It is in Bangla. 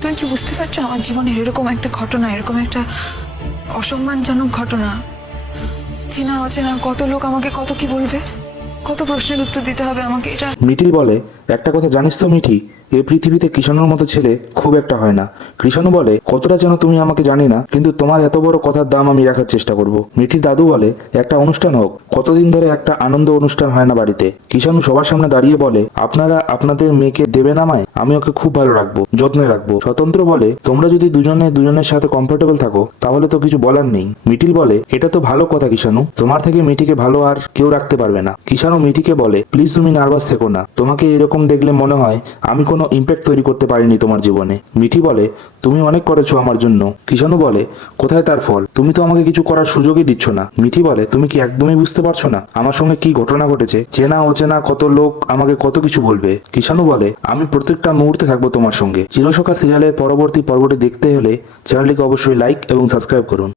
তুমি কি বুঝতে পারছো আমার জীবনে এরকম একটা ঘটনা, এরকম একটা অসম্মানজনক ঘটনা, চেনা অচেনা কত লোক আমাকে কত কি বলবে, কত প্রশ্নের উত্তর দিতে হবে আমাকে। এটা মিঠিল বলে, একটা কথা জানিস তো মিঠি, এই পৃথিবীতে কৃষাণুর মতো ছেলে খুব একটা হয় না। কৃষাণু বলে, কতটা যেন তুমি আমাকে জানি না, কিন্তু তোমার এত বড় কথার দাম আমি রাখার চেষ্টা করব। মিঠির দাদু বলে, একটা অনুষ্ঠান হোক, কতদিন ধরে একটা আনন্দ অনুষ্ঠান হয় না বাড়িতে। কৃষাণু সবার সামনে দাঁড়িয়ে বলে, আপনারা আপনাদের মেয়েকে দেবেন আমায়, আমি ওকে খুব ভালো রাখবো, যত্নে রাখবো। স্বতন্ত্র বলে, তোমরা যদি দুজনে দুজনের সাথে কমফোর্টেবল থাকো তাহলে তো কিছু বলার নেই। মিঠিল বলে, এটা তো ভালো কথা কৃষাণু, তোমার থেকে মিঠিকে ভালো আর কেউ রাখতে পারবে না। কৃষাণু মিঠিকে বলে, প্লিজ তুমি নার্ভাস থেকো না, তোমাকে এরকম দেখলে মনে হয় আমি কোনো ইম্প্যাক্ট তৈরি করতে পারিনি তোমার জীবনে। মিঠি বলে, তুমি অনেক করেছো আমার জন্য। কৃষাণু বলে, কোথায় তার ফল, তুমি তো আমাকে কিছু করার সুযোগই দিচ্ছ না। মিঠি বলে, তুমি কি একদমই বুঝতে পারছো না আমার সঙ্গে কি ঘটনা ঘটেছে? চেনা অচেনা কত লোক আমাকে কত কিছু বলবে। কৃষাণু বলে, আমি প্রত্যেকটা মুহূর্তে থাকবো তোমার সঙ্গে। চিরসখা সিরিয়ালের পরবর্তী পর্বটি দেখতে হলে চ্যানেলটিকে অবশ্যই লাইক এবং সাবস্ক্রাইব করুন।